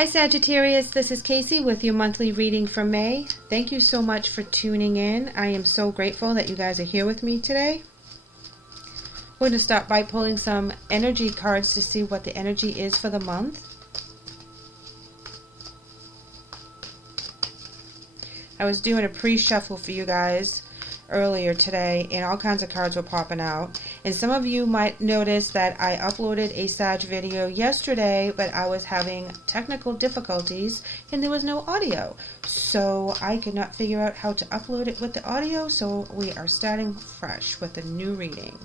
Hi Sagittarius, this is Kaycee with your monthly reading for May. Thank you so much for tuning in. I am so grateful that you guys are here with me today. We're going to start by pulling some energy cards to see what the energy is for the month. I was doing a pre-shuffle for you guys earlier today and all kinds of cards were popping out, and some of you might notice that I uploaded a Sag video yesterday, but I was having technical difficulties and there was no audio, so I could not figure out how to upload it with the audio, so we are starting fresh with a new reading.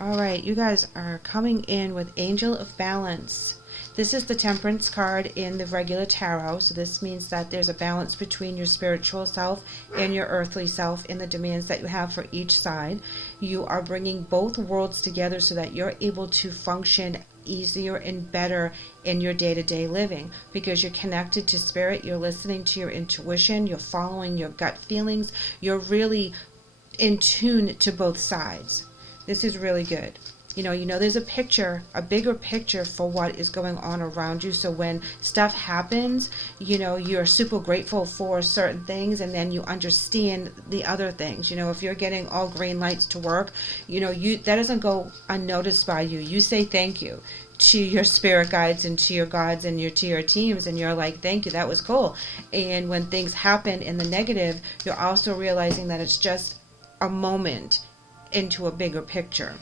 Alright, you guys are coming in with Angel of Balance. This is the Temperance card in the regular tarot, so this means that there's a balance between your spiritual self and your earthly self in the demands that you have for each side. You are bringing both worlds together so that you're able to function easier and better in your day-to-day living, because you're connected to spirit, you're listening to your intuition, you're following your gut feelings, you're really in tune to both sides. This is really good. You know, there's a picture, a bigger picture for what is going on around you. So when stuff happens, you know, you're super grateful for certain things, and then you understand the other things. You know, if you're getting all green lights to work, you know, that doesn't go unnoticed by you. You say thank you to your spirit guides and to your gods and to your teams, and you're like, thank you, that was cool. And when things happen in the negative, you're also realizing that it's just a moment into a bigger picture.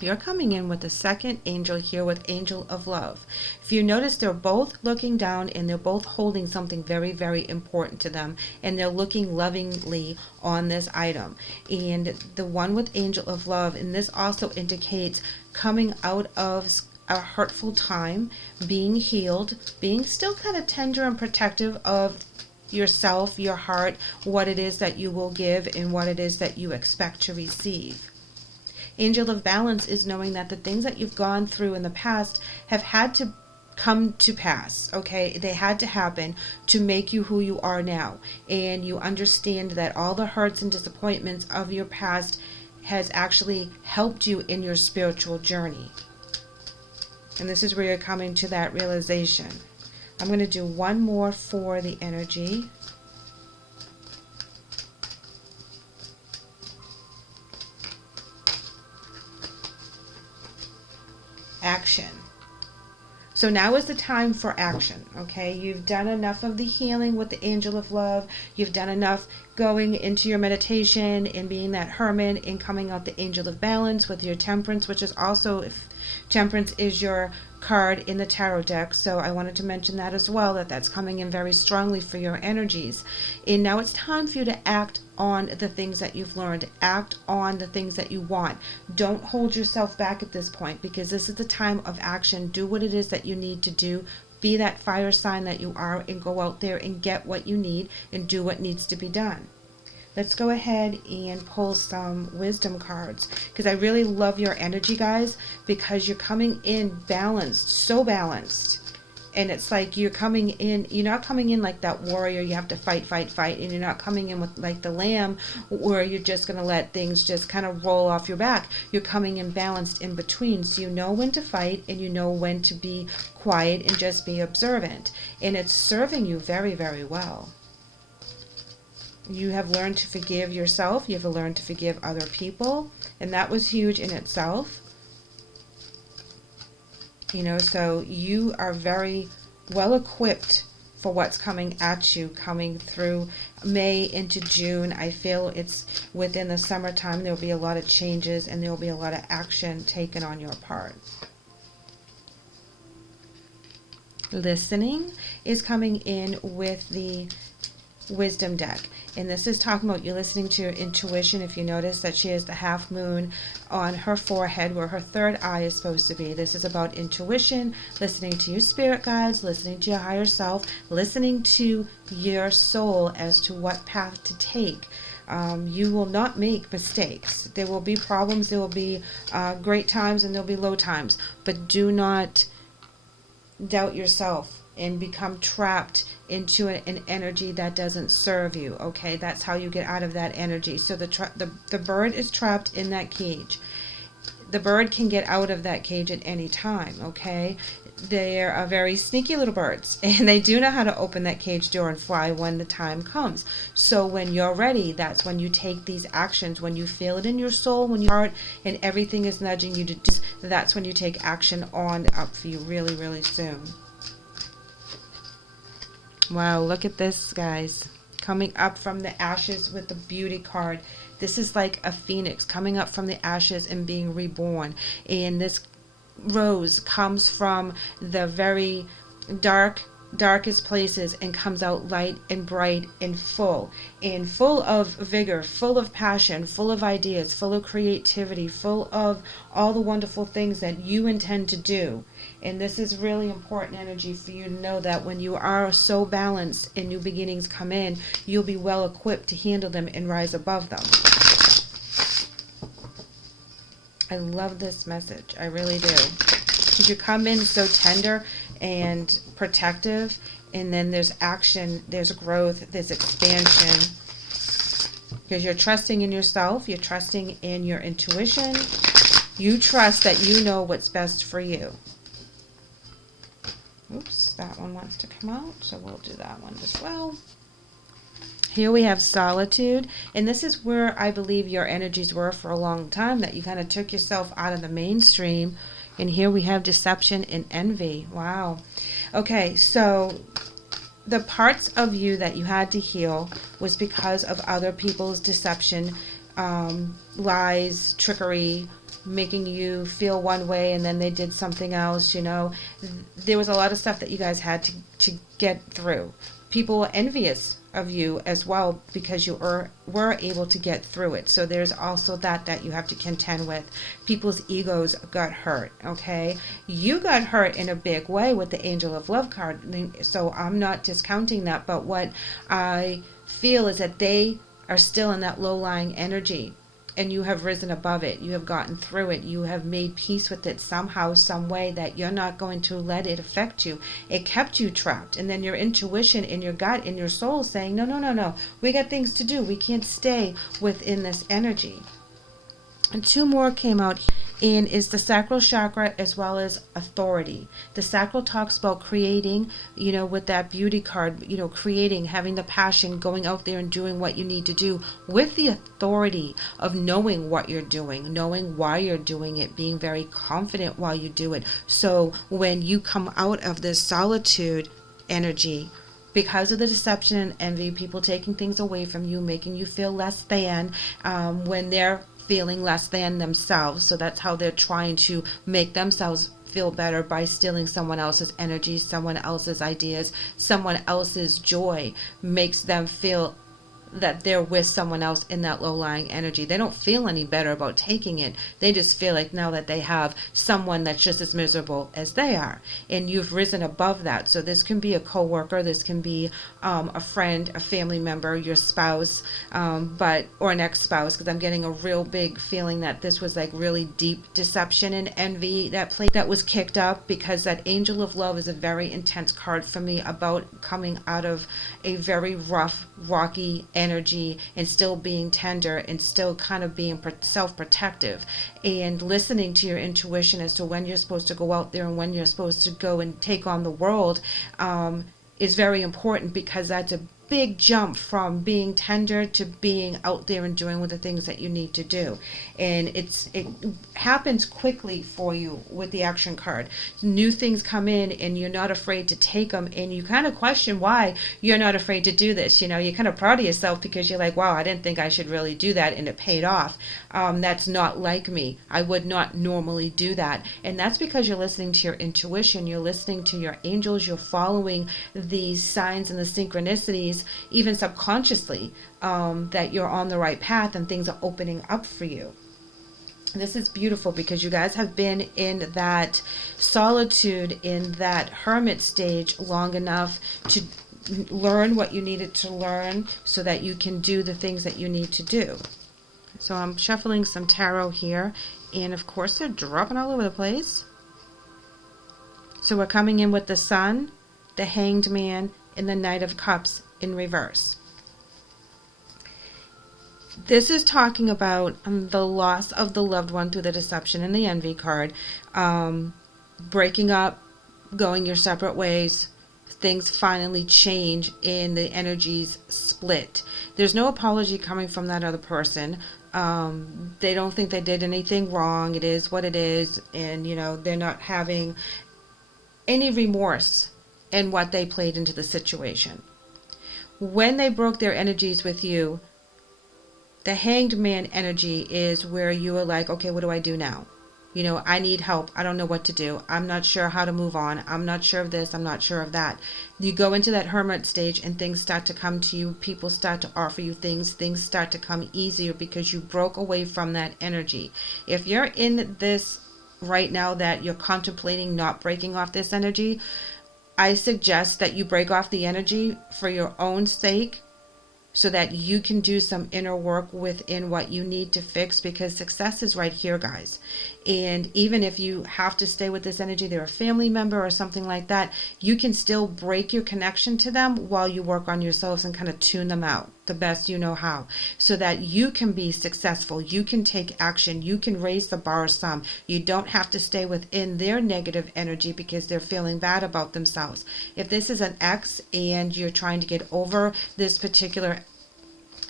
You're coming in with the second angel here with Angel of Love. If you notice, they're both looking down and they're both holding something very, very important to them, and they're looking lovingly on this item. And the one with Angel of Love, and this also indicates coming out of a hurtful time, being healed, being still kind of tender and protective of yourself, your heart, what it is that you will give and what it is that you expect to receive. Angel of Balance is knowing that the things that you've gone through in the past have had to come to pass, okay? They had to happen to make you who you are now. And you understand that all the hurts and disappointments of your past has actually helped you in your spiritual journey. And this is where you're coming to that realization. I'm going to do one more for the energy. Action. So now is the time for action, okay? You've done enough of the healing with the Angel of Love. You've done enough going into your meditation and being that hermit and coming out the Angel of Balance with your Temperance, which is also, if Temperance is your card in the tarot deck, so I wanted to mention that as well, that's coming in very strongly for your energies. And now it's time for you to act on the things that you've learned. Act on the things that you want. Don't hold yourself back at this point, because this is the time of action. Do what it is that you need to do. Be that fire sign that you are, and go out there and get what you need and do what needs to be done. Let's go ahead and pull some wisdom cards, because I really love your energy, guys, because you're coming in balanced, so balanced. And it's like you're coming in, you're not coming in like that warrior, you have to fight, fight, fight. And you're not coming in with like the lamb, where you're just going to let things just kind of roll off your back. You're coming in balanced in between. So you know when to fight, and you know when to be quiet and just be observant. And it's serving you very, very well. You have learned to forgive yourself. You have learned to forgive other people. And that was huge in itself. You know, so you are very well equipped for what's coming at you, coming through May into June. I feel it's within the summertime. There will be a lot of changes, and there will be a lot of action taken on your part. Listening is coming in with the wisdom deck, and this is talking about you listening to your intuition. If you notice that she has the half moon on her forehead where her third eye is supposed to be, this is about intuition, listening to your spirit guides, listening to your higher self, listening to your soul as to what path to take. You will not make mistakes. There will be problems, there will be great times, and there will be low times, but do not doubt yourself and become trapped into an energy that doesn't serve you. Okay, that's how you get out of that energy. So the bird is trapped in that cage. the bird can get out of that cage at any time, okay? They are very sneaky little birds, and they do know how to open that cage door and fly when the time comes. So when you're ready, that's when you take these actions. When you feel it in your soul, when your heart and everything is nudging you to do, that's when you take action on up for you really, really soon. Wow, look at this, guys. Coming up from the ashes with the beauty card. This is like a phoenix coming up from the ashes and being reborn. And this rose comes from the very darkest places and comes out light and bright and full of vigor, full of passion, full of ideas, full of creativity, full of all the wonderful things that you intend to do. And this is really important energy for you to know that when you are so balanced and new beginnings come in, you'll be well equipped to handle them and rise above them. I love this message. I really do. You come in so tender and protective, and then there's action, there's growth, there's expansion. Because you're trusting in yourself, you're trusting in your intuition. You trust that you know what's best for you. Oops, that one wants to come out, so we'll do that one as well. Here we have solitude, and this is where I believe your energies were for a long time, that you kind of took yourself out of the mainstream. And here we have deception and envy. Wow. Okay, so the parts of you that you had to heal was because of other people's deception, lies, trickery, making you feel one way and then they did something else, you know. There was a lot of stuff that you guys had to get through. People were envious of you as well because you were able to get through it. So there's also that you have to contend with. People's egos got hurt, okay? You got hurt in a big way with the Angel of Love card. So I'm not discounting that, but what I feel is that they are still in that low-lying energy. And you have risen above it. You have gotten through it. You have made peace with it somehow, some way, that you're not going to let it affect you. It kept you trapped. And then your intuition in your gut, in your soul saying, no. We got things to do. We can't stay within this energy. And two more came out, and is the Sacral Chakra as well as authority. The Sacral talks about creating, you know, with that beauty card, you know, creating, having the passion, going out there and doing what you need to do with the authority of knowing what you're doing, knowing why you're doing it, being very confident while you do it. So when you come out of this solitude energy, because of the deception and envy, people taking things away from you, making you feel less than, when they're feeling less than themselves. So that's how they're trying to make themselves feel better, by stealing someone else's energy, someone else's ideas, someone else's joy, makes them feel that they're with someone else in that low-lying energy. They don't feel any better about taking it. They just feel like now that they have someone that's just as miserable as they are. And you've risen above that. So this can be a coworker, this can be a friend, a family member, your spouse, or an ex-spouse, because I'm getting a real big feeling that this was like really deep deception and envy that was kicked up, because that Angel of Love is a very intense card for me about coming out of a very rough, rocky energy and still being tender and still kind of being self-protective, and listening to your intuition as to when you're supposed to go out there and when you're supposed to go and take on the world is very important, because that's a big jump from being tender to being out there and doing with the things that you need to do. And it happens quickly for you with the action card. New things come in and you're not afraid to take them, and you kind of question why you're not afraid to do this. You know, you're kind of proud of yourself because you're like, wow, I didn't think I should really do that, and it paid off. That's not like me. I would not normally do that. And that's because you're listening to your intuition, you're listening to your angels, you're following these signs and the synchronicities, even subconsciously, that you're on the right path and things are opening up for you. This is beautiful because you guys have been in that solitude, in that hermit stage long enough to learn what you needed to learn so that you can do the things that you need to do. So I'm shuffling some tarot here, and of course they're dropping all over the place. So we're coming in with the Sun, the Hanged Man, and the Knight of Cups in reverse. This is talking about the loss of the loved one through the deception and the envy card, breaking up, going your separate ways. Things finally change and the energies split. There's no apology coming from that other person. They don't think they did anything wrong. It is what it is. And, they're not having any remorse in what they played into the situation. When they broke their energies with you, the Hanged Man energy is where you are like, okay, what do I do now? I need help. I don't know what to do. I'm not sure how to move on. I'm not sure of this. I'm not sure of that. You go into that hermit stage and things start to come to you. People start to offer you things. Things start to come easier because you broke away from that energy. If you're in this right now that you're contemplating not breaking off this energy, I suggest that you break off the energy for your own sake, so that you can do some inner work within what you need to fix, because success is right here, guys. And even if you have to stay with this energy, they're a family member or something like that, you can still break your connection to them while you work on yourselves and kind of tune them out the best you know how, so that you can be successful. You can take action. You can raise the bar some. You don't have to stay within their negative energy because they're feeling bad about themselves. If this is an ex and you're trying to get over this particular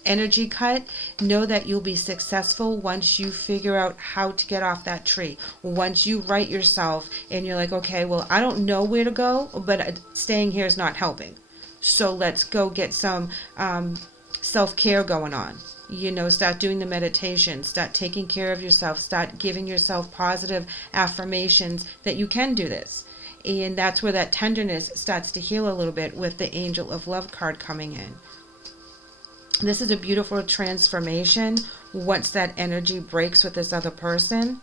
energy cut, know that you'll be successful once you figure out how to get off that tree. Once you right yourself and you're like, okay, well, I don't know where to go, but staying here is not helping. So let's go get some self-care going on. Start doing the meditation, start taking care of yourself, start giving yourself positive affirmations that you can do this. And that's where that tenderness starts to heal a little bit with the Angel of Love card coming in. This is a beautiful transformation once that energy breaks with this other person.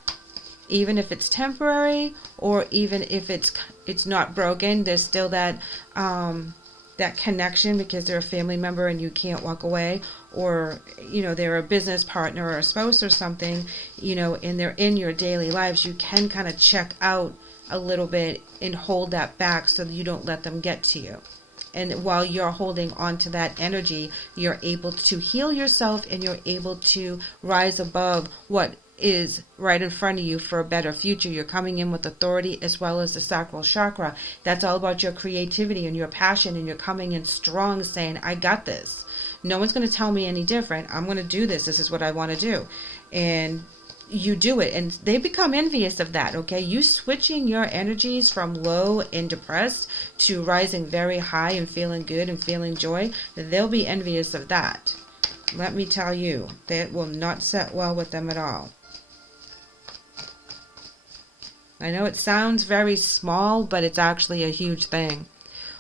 Even if it's temporary, or even if it's not broken, there's still that that connection because they're a family member and you can't walk away, or they're a business partner or a spouse or something, and they're in your daily lives. You can kind of check out a little bit and hold that back so that you don't let them get to you. And while you're holding on to that energy, you're able to heal yourself and you're able to rise above what is right in front of you for a better future. You're coming in with authority as well as the Sacral Chakra. That's all about your creativity and your passion, and you're coming in strong saying, I got this. No one's going to tell me any different. I'm going to do this. This is what I want to do. And you do it, and they become envious of that. Okay, you switching your energies from low and depressed to rising very high and feeling good and feeling joy, they'll be envious of that. Let me tell you, that will not set well with them at all. I know it sounds very small, but it's actually a huge thing.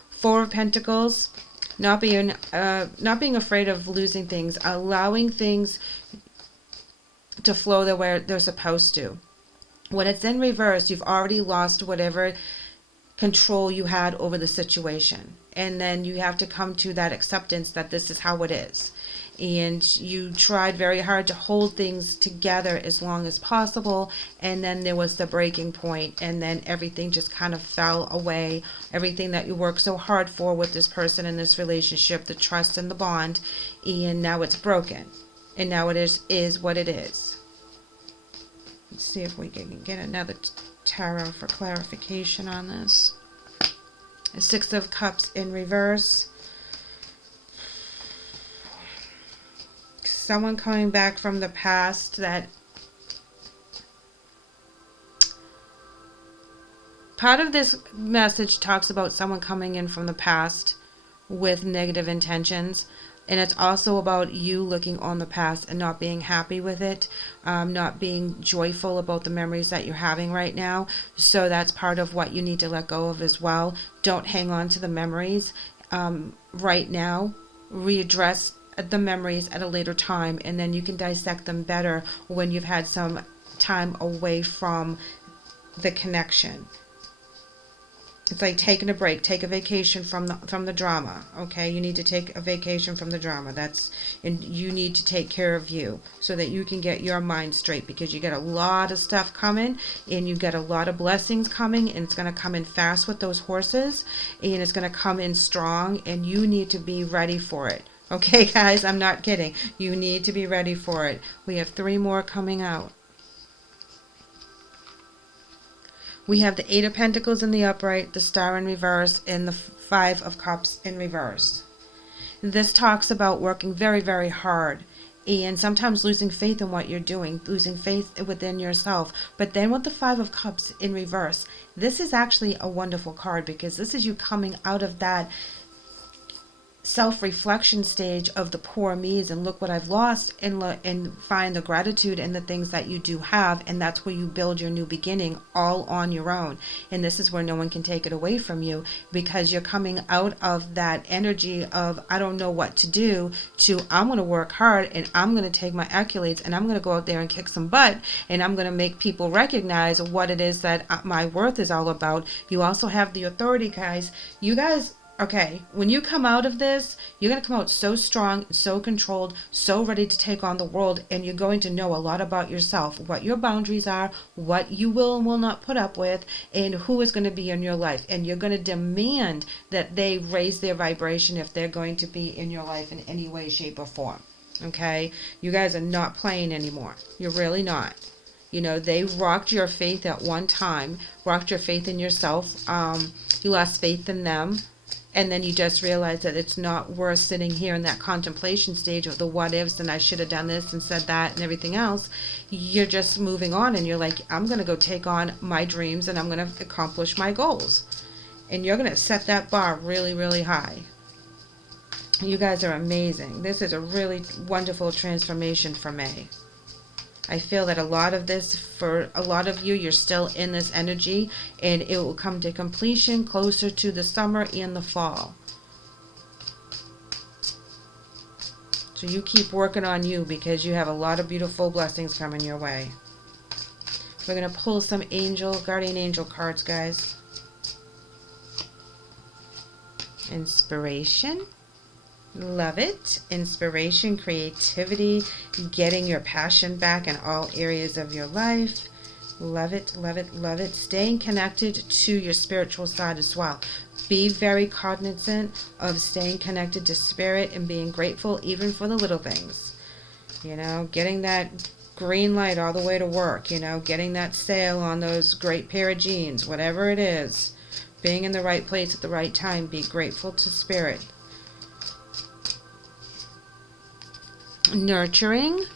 Four of Pentacles, not being afraid of losing things, allowing things to flow the where they're supposed to. When it's in reverse, you've already lost whatever control you had over the situation, and then you have to come to that acceptance that this is how it is. And you tried very hard to hold things together as long as possible, and then there was the breaking point, and then everything just kind of fell away. Everything that you worked so hard for with this person in this relationship, the trust and the bond, and now it's broken. And now it is what it is. Let's see if we can get another tarot for clarification on this. The Six of Cups in reverse. Someone coming back from the past that... Part of this message talks about someone coming in from the past with negative intentions. And it's also about you looking on the past and not being happy with it, not being joyful about the memories that you're having right now. So that's part of what you need to let go of as well. Don't hang on to the memories right now. Readdress the memories at a later time, and then you can dissect them better when you've had some time away from the connection. It's like taking a break. Take a vacation from the drama. Okay, you need to take a vacation from the drama. And you need to take care of you so that you can get your mind straight, because you get a lot of stuff coming, and you get a lot of blessings coming, and it's going to come in fast with those horses, and it's going to come in strong, and you need to be ready for it. Okay, guys, I'm not kidding. You need to be ready for it. We have 3 more coming out. We have the 8 of Pentacles in the upright, the Star in reverse, and the 5 of Cups in reverse. This talks about working very, very hard and sometimes losing faith in what you're doing, losing faith within yourself. But then with the 5 of Cups in reverse, this is actually a wonderful card because this is you coming out of that self-reflection stage of the poor me's and look what I've lost, and find the gratitude in the things that you do have, and that's where you build your new beginning all on your own. And this is where no one can take it away from you, because you're coming out of that energy of I don't know what to do to I'm going to work hard and I'm going to take my accolades and I'm going to go out there and kick some butt and I'm going to make people recognize what it is that my worth is all about. You also have the authority, guys. You guys, okay, when you come out of this, you're going to come out so strong, so controlled, so ready to take on the world, and you're going to know a lot about yourself, what your boundaries are, what you will and will not put up with, and who is going to be in your life. And you're going to demand that they raise their vibration if they're going to be in your life in any way, shape, or form. Okay? You guys are not playing anymore. You're really not. You know, they rocked your faith at one time, rocked your faith in yourself. You lost faith in them. And then you just realize that it's not worth sitting here in that contemplation stage of the what ifs and I should have done this and said that and everything else. You're just moving on and you're like, I'm going to go take on my dreams and I'm going to accomplish my goals. And you're going to set that bar really, really high. You guys are amazing. This is a really wonderful transformation for May. I feel that a lot of this, for a lot of you, you're still in this energy, and it will come to completion closer to the summer and the fall. So you keep working on you because you have a lot of beautiful blessings coming your way. We're going to pull some guardian angel cards, guys. Inspiration. Love it. Inspiration, creativity, getting your passion back in all areas of your life. Love it, love it, love it. Staying connected to your spiritual side as well. Be very cognizant of staying connected to spirit and being grateful even for the little things. You know, getting that green light all the way to work. You know, getting that sale on those great pair of jeans, whatever it is. Being in the right place at the right time. Be grateful to spirit. Nurturing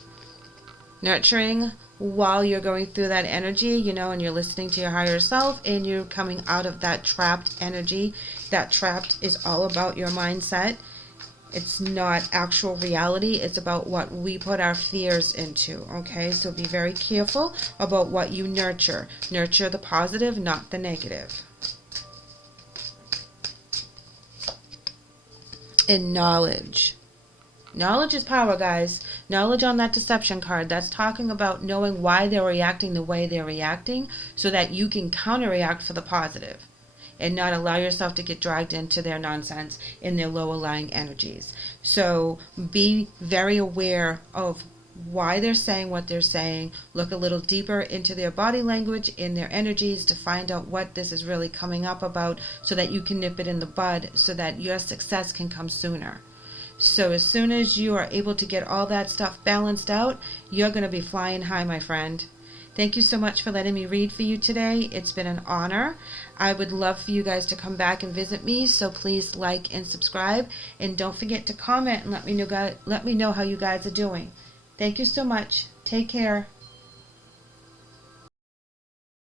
while you're going through that energy, you know, and you're listening to your higher self and you're coming out of that trapped energy. That trapped is all about your mindset. It's not actual reality. It's about what we put our fears into. Okay, so be very careful about what you nurture. Nurture the positive, not the negative. And knowledge. Knowledge is power, guys. Knowledge on that deception card, that's talking about knowing why they're reacting the way they're reacting so that you can counter-react for the positive and not allow yourself to get dragged into their nonsense in their lower lying energies. So be very aware of why they're saying what they're saying. Look a little deeper into their body language, in their energies, to find out what this is really coming up about so that you can nip it in the bud so that your success can come sooner. So as soon as you are able to get all that stuff balanced out, you're going to be flying high, my friend. Thank you so much for letting me read for you today. It's been an honor. I would love for you guys to come back and visit me, so please like and subscribe. And don't forget to comment and let me know how you guys are doing. Thank you so much. Take care.